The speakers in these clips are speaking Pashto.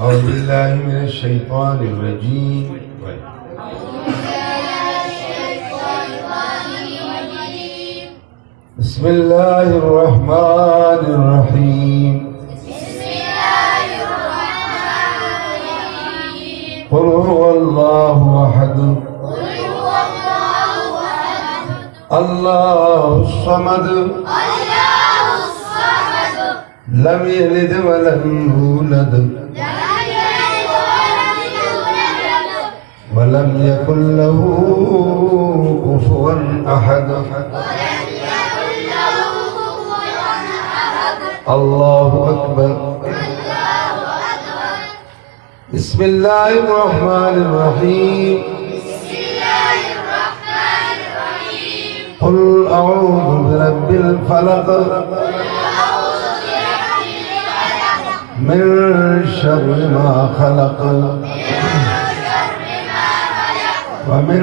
أعوذ بالله من الشيطان الرجيم بسم الله الرحمن الرحيم قل هو الله أحد الله الصمد لم يلد ولم يولد ولم يكن له كفوا أحد الله أكبر بسم الله الرحمن الرحيم قل أعوذ برب الفلق من شر ما خلق ومن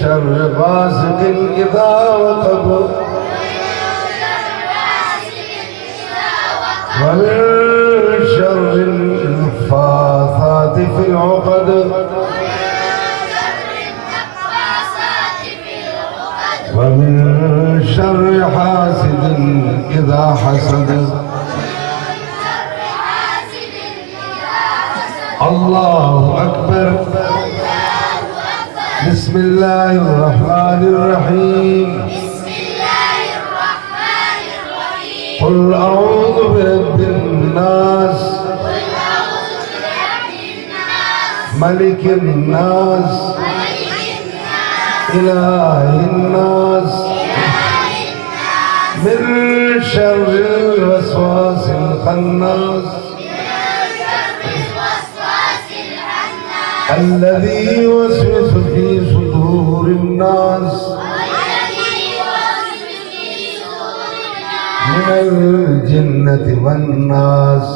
شر غاسق إذا وقب ومن شر النفاثات في العقد ومن شر حاسد إذا حسد الله أكبر بسم الله الرحمن الرحيم قل أعوذ برب الناس ملك الناس إله الناس من شر الوسواس الخناس الذي يوسوس في صدور الناس من الجنة والناس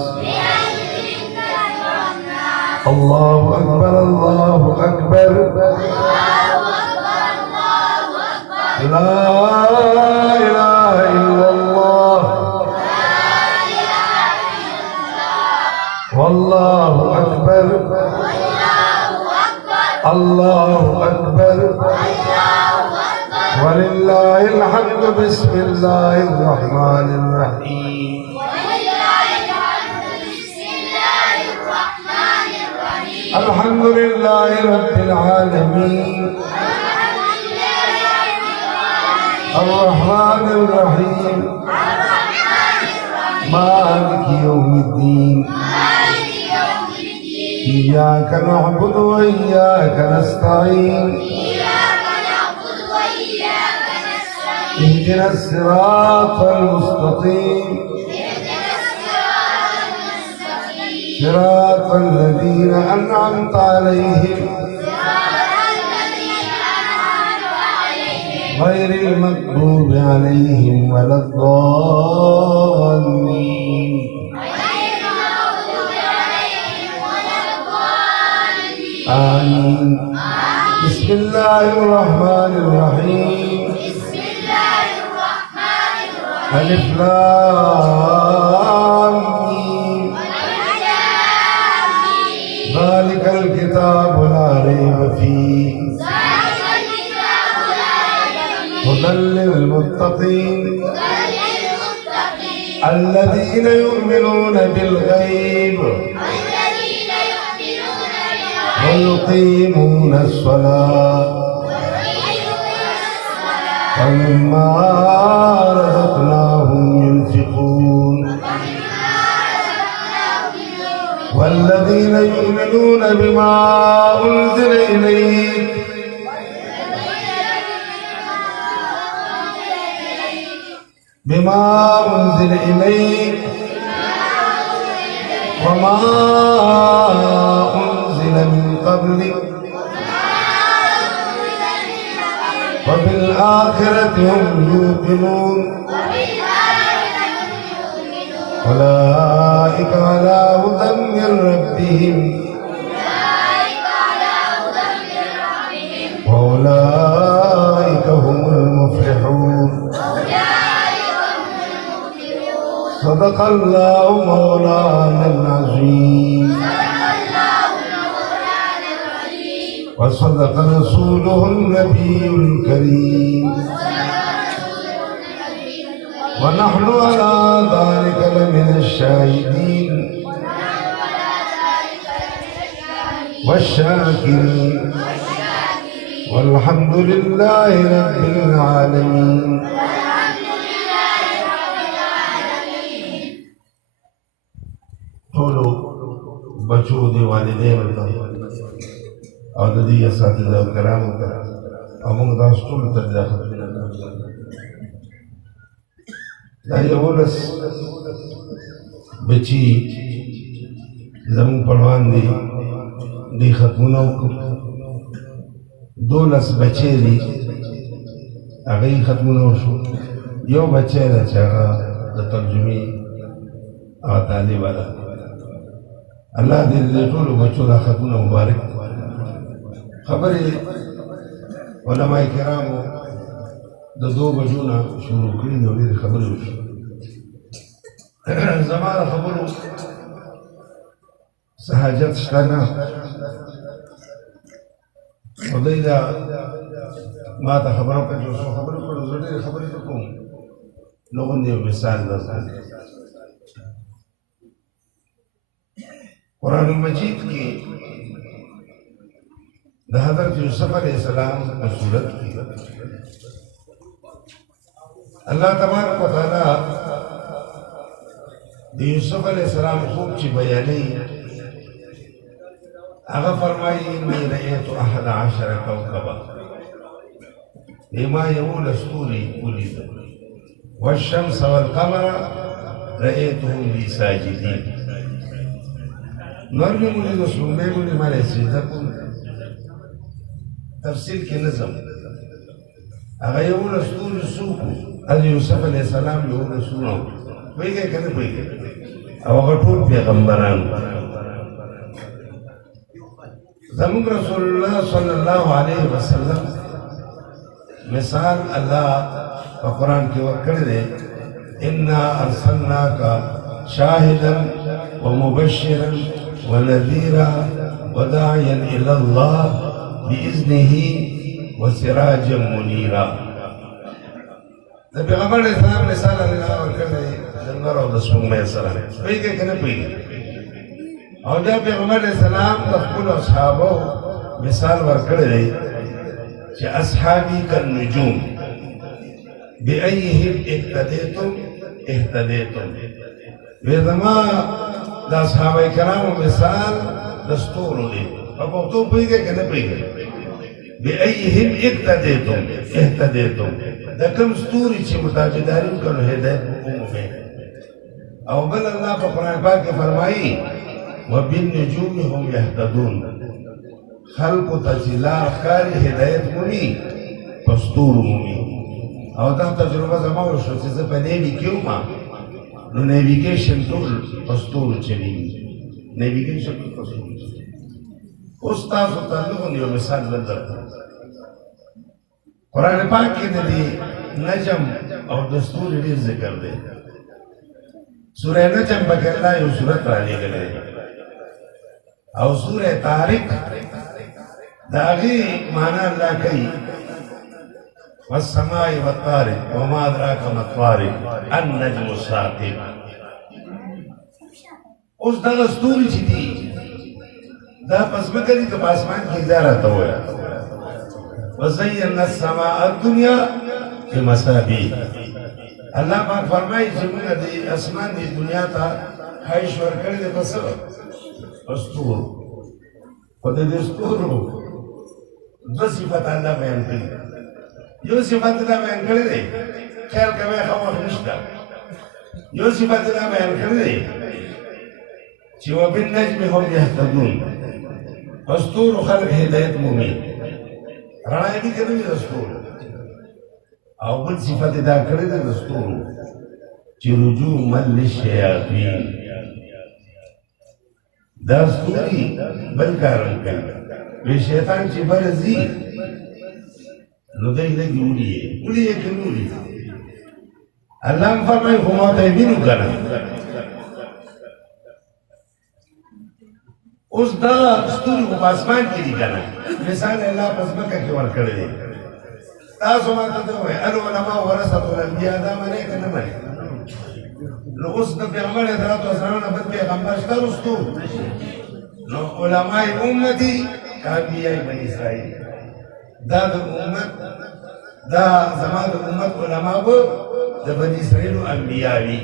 الله أكبر الله أكبر لا إله إلا الله والله أكبر الله أكبر ولله الحمد بسم الله الرحمن الرحيم الحمد لله رب العالمين الرحمن الرحيم مالك يوم الدين إياك نعبد وإياك نستعين اهدنا الصراط المستقيم صراط الذين أنعمت عليهم غير المغضوب عليهم ولا الضالين آمين بسم الله الرحمن الرحيم ألف لام ميم ذلك الكتاب لا ريب فيه هدى للمتقين الذين يؤمنون بالغيب ويقيمون الصلاة ومما رزقناهم ينفقون والذين يؤمنون بما أنزل إليك وما أنزل من قبلك وبالآخرة هم يوقنون أولئك على هدى من ربهم وأولئك هم المفلحون صدق الله مولانا العظيم وصدق رسوله النبي الكريم ونحن على ذلك لمن الشاهدين والشاكرين والحمد لله رب العالمين. ټولو بچو دی والدینو ته او د دې اساتذه کرامو ته او موږ تاسو ټول ته د خدمت دا یولس بچي زموږ پروان دی ختمونه وکړو 12 بچي دي هغه ختمونه وشو یو بچی دی چې هغه د ترجمې او تعلیم والا الله دې دې ټولو بچو دا ختمونه مبارک خبرې علماء کرامو د 2 بجو نه شروع کړي نو ډېرې خبرې وشي زما د خبرو څه حاجت شته نه خدای دا ما ته خبره وکړه چې څو خبرې کړو زه ډېرې خبرې نه کوم نو غوندې یو مثال درته قرآن مجید کی دا حضرت یوسف علیہ السلام کی صورت کی اللہ تبارک و تعالی دی یوسف علیہ السلام خوب چی بیانی اگا فرمائی انی رئیت 11 کوكبا بما یول استوری ولید والشمس والقمر رئیتهم لی ساجدین نور میں مجھے تو سننے کو نہیں مارے سجدہ کو تفصیل کے نظم اگر یو رسول سوکو حضرت یوسف علیہ السلام یو رسول کوئی گئے کنے کوئی گئے او اگر ٹول پیغمبران زمون رسول اللہ صلی اللہ علیہ وسلم مثال اللہ قرآن کی وقت دے انا ارسلناکا شاہدا ومبشرا ونذيرا وداعيا الى الله باذنه وسراجا منيرا. د پیغمبر اسلام مثال الله ورکړي څنګه او د سپوږمۍ سره پیګه کنه پیګه او دا پیغمبر اسلام د خپل اصحابو مثال ورکړي چې اصحابي كالنجوم بأيهم اهتديتم اهتديتم وزما دا صحابه کرامو مثال دستورو دی او پختو پوهیږئ که نه پوهیږئ بأيهم اقتديتم اهتديتم دا کوم ستوري چې متابعداري وکړو هدایت ومومئ او بل الله په قرآن پاک کې فرمایي وبالنجوم هم يهتدون خلقو ته چې لار ښکاري هدایت مومي په ستورو مومي او دا تجربه زما وشوه چې زه په نیوي کې وم نو نیویگیشن ټول پستورو چلیږي نیویگیشن ټول پستورو چلیږي اوس تاسو ته نو یو مثال درته قرآن پاک کې د نجم او دستور ډېر ذکر دی سورہ نجم پکې الله یو سورت رالیږلی او سورہ طارق د هغې معنا الله کوي والسماء والطارق وما أدراك ما الطارق النجم الثاقب اوس دغه ستوري چې دي دا په ځمکه دي که په اسمان کې دا راته ووایه وزینا السماء الدنیا بمصابیح الله پاک فرمایي چې موږ د اسمان د دنیا ته ښایش ورکړی دی په څه په ستورو خو د دې ستورو 2 صفت الله بیان کړي یو صفت دا بیان کړی دی خیال کوي خبر نشته یو صفت دا بیان کړی دی چې وبالنجم هم يهتدون ستورو خلق هدایت مومي رڼا دې کوي د ستورو او بل صفت دا کړی دی د ستورو چې رجوما للشیاطین دا ستوري بل کارونه کوي وی شیطان چې برزي نو دای لګي ولي کنوري الله هم فرمایي خو ما ته یې وینو که نه اوس دغه ستوري خو په اسمان کې دي که نه مثال یې الله په ځمکه کې ورکړی دی تاسو ما ته ووایئ العلماء ورثة الانبیاء دا منئ که نه منئ نو اوس د پیغمبر علیه الصلاة والسلام نه بل پیغمبر شته رستو نو علماء امتي کانبیاء بني اسرائیل دا د امت دا زما د امت علما به د بني اسرائیلو انبیا وي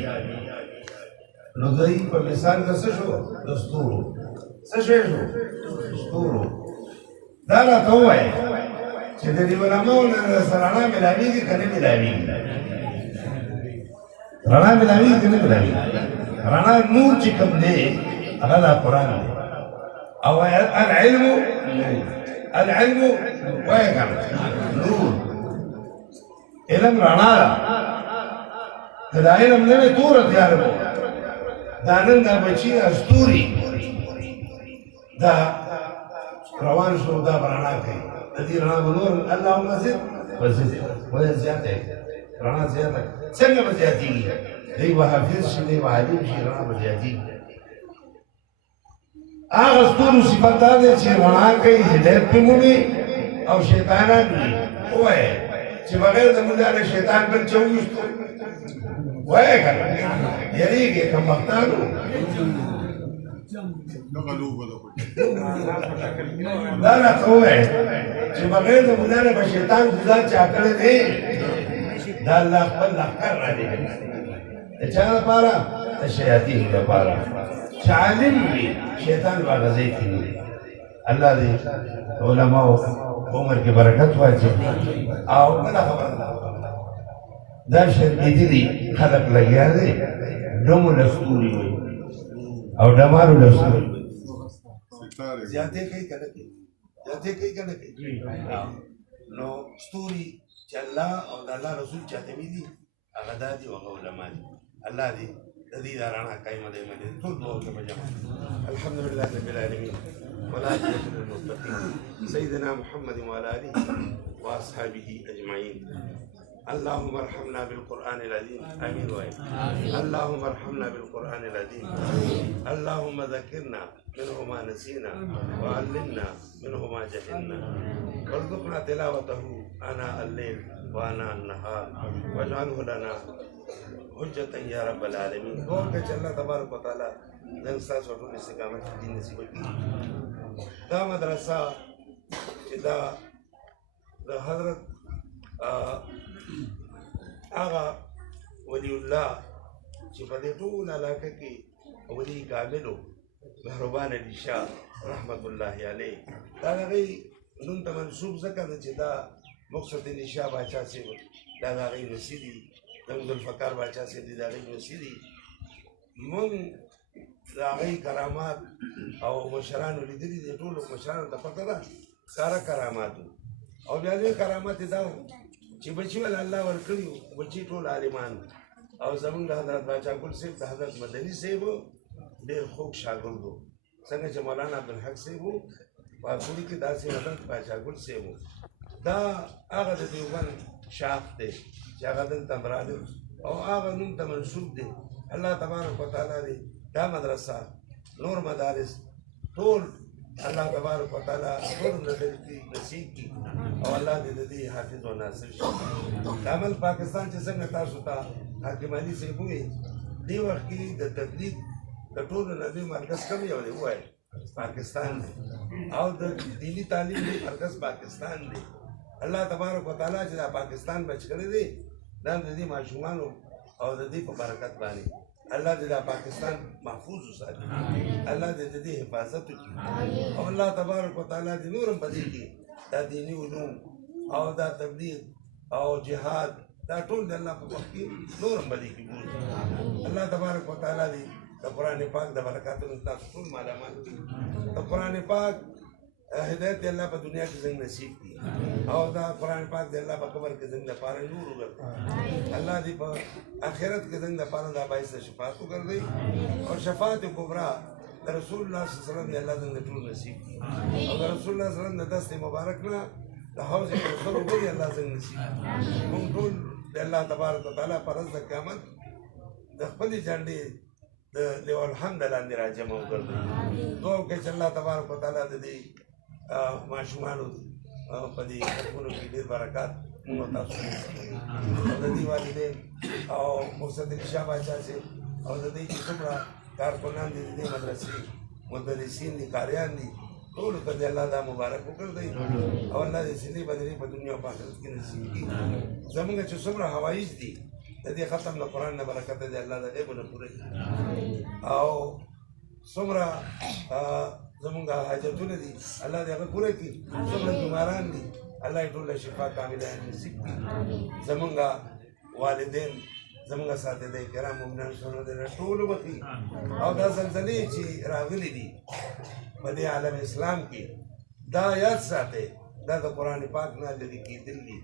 نو دوی په مثال د څه شو د ستورو څه شی شو ستورو دا راته ووایئ چې د دې علماو نه سره رڼا ملاوېږي که نه ملاوېږي رڼا ملاوېږي که نه ملاوېږي رڼا نور چې کوم دی هغه دا قرآن دی او العلم العلم وایه کنه نور علم رڼا ده که دا علم نه وی توره تیاره به دا نن دا بچي ستوري دا روان شو دا به رڼا کوي د دې رڼا به نور اللهم زد وزد ولا زیاته رڼا زیاته څنګه به زیاتېږي دی به حافظ شي دی به عالم شي رڼا به زیاتېږي هغه ستورو صفت دا دی چې رڼا کوي هدایت پې مومي او شیطانان وي ووایه چې بغیر د موږ نه شیطان بل څه وویشتو وایه که نه یېرېږې کمبختانو دا راته ووایه چې بغیر د موږ نه به شیطان ګزار چا کړی دی دا الله خپل لښکر رالېږي د چا لپاره د شیاطینو لپاره چې عالم وي شیطان به هغه ځای کې نه وي الله دې علماو عمر کې برکت واچوي او بله خبره دا شرمېدلي خلک لګیا دی ډمو له ستوري وایي او ډمارو له ستوري زیاتې کوي که نه کوي زیاتې کوي که نه کوي نو ستوري چې الله او د الله رسول چاته ویلي هغه دا دي او هغه علما دي الله دې د دې دا رڼا قایمه دایمه دې ټول دعا وکړه په جمع الحمد لله رب العالمين والعاقبة للمتقين سيدنا محمد وعلى آله وأصحابه أجمعين اللهم ارحمنا بالقرآن العظيم آمين وآمين اللهم ارحمنا بالقرآن العظيم اللهم ذكرنا منه ما نسينا وعلمنا منه ما جهلنا وارزقنا تلاوته آناء الليل وآناء النهار واجعله لنا حجة يا رب العالمين وقت الله تبارك وتعالى نن تاسو ټول استقامت دین نصیب کړي دا مدرسه چې دا د حضرت هغه ولی الله چې په دې ټول علاقه کې ولی کاملو مهربان علي شاه رحمت الله علیه دا هغې نوم ته منسوب ځکه ده چې دا مقصد علي شاه باچا صاحب دا د هغې نسي دي د ذوالفقار باچا صاحب دي د هغې نسي دي مونږ د هغې کرامات او مشرانو لیدلي دي ټولو مشرانو ته پته ده ساره کراماتو او بیا لوی کرامات یې دا و چې بچي ول الله ورکړي وو بچي ټول عالمان او زمونږ د حضرت باچا ګل صاحب د حضرت مدني صاحب ډېر خوږ شاګرد و څنګه چې مولانا عبدالحق صاحب و پاکوړي کې داسې حضرت باچا ګل صاحب و دا هغه د دیوبند شاخ دی چې هغه دلته راغلی او هغه نوم ته منسوب دی الله تبارک وتعالی دې دا مدرسه نور مدارس ټول الله تبارک وتعالی ټول نصیب کړي او الله دې د دې حافظ او ناصر شي کامل پاکستان چې څنګه تاسو ته حاکم علي صاحب وویل دې وخت کې د تبلیغ د ټولو نه لوی مرکز کوم یو دی ووایي پاکستان دی او د دیني تعلیم دی مرکز پاکستان دی الله تبارک وتعالی چې دا پاکستان بچ کړی دی دا د دې ماشومانو او د دې په برکت باندې الله دې دا پاکستان محفوظ وساتي الله دې د دې حفاظت وکړي او الله تبارک وتعالی دې نور هم په دې کې دا دیني علوم او دا تبلیغ او جهاد دا ټول د الله په وخت کې نور هم په دې کې بوځي الله تبارک وتعالی دې د قرآن پاک د برکاتونو تاسو ټول مالامال کړي د قرآن پاک هدایت الله په دنیا کې زنګ نصیب کړي او دا قرآن پاک د الله په قبر کې زنګ لپاره نور وګرځي الله دې په آخرت کې زنګ لپاره دا باعث شفاعت وګرځي او شفاعت کبرا د رسول الله صلی الله علیه وسلم الله زنګ ټول نصیب کړي او د رسول الله صلی الله علیه وسلم د دست مبارک نه د حوض کوثر وګړي الله زنګ نصیب موږ ټول د الله تبارک وتعالى پر ورځ د قیامت د خپلې جنډې د لیوه الحمد لاندې راجمع وګرځوي. دعا وکړئ چې الله تبارک وتعالى د دې ماشومانو په دې ختمونو کې ډېر برکات موږ تاسو ته نصیب کړي، او د دې والدین او مرشد علي شاه باچا صاحب او د دې چې څومره کارکنان دي د دې مدرسې مدرسین دي قاریان دي ټولو ته دې الله دا مبارک وګرځوي او الله دې سیدې بدرې په دنیا او په آخرت کې نصیب کړي. زموږ چې څومره حوایج دي د دې ختم د قرآن نه برکت دې الله د غیبونه پوره کړي، او څومره زمونږ حاجتونه دي الله دې هغه پوره کړي. څومره بیماران دي الله یې ټوله شفا کامله نصیب کړي. زمونږ والدین زمونږ ساتیدای کرام مؤمنان سره دې ټول وکړي، او دا زلزلې چې راغلي دي په دې عالم اسلام کې دا یاد ساتئ دا د قرآن پاک نه لرې کېدل دي.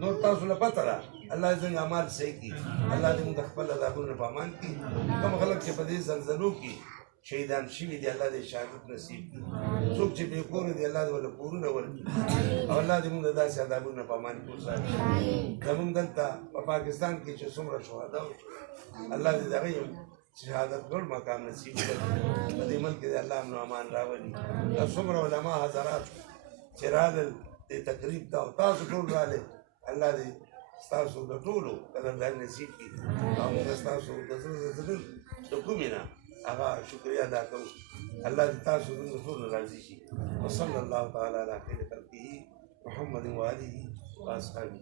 نور تاسو له پته ده الله زموږ اعمال صحیح کړي، الله دې موږ د خپل عذابونو په امان کړي. کوم خلک چې په دې زلزلو کې شهیدان شوي دي الله دې شهادت نصیب کړي، څوک چې بې کوره دي الله دې ورته کورونه ورکړي، او الله دې موږ د داسې عذابونو په امان کې وساتي. زموږ دلته په پاکستان کې چې څومره شهدا وشو الله دې د هغوی شهادت لوړ مقام نصیب کړي. په دې ملک کې دې الله امن و امان راولي. دا څومره علما حضرات چې رالل دې تقریب ته او تاسو ټول رالئ الله دې ستاسو د ټولو قدرداني نصیب کړي، او موږ ستاسو د زړه د کومې نه هغه شکریه ادا کوو. الله دې تاسو زموږ ټولو راضي شي. وصلی الله تعالی علی خیر خلقه محمد و آله و اصحابه.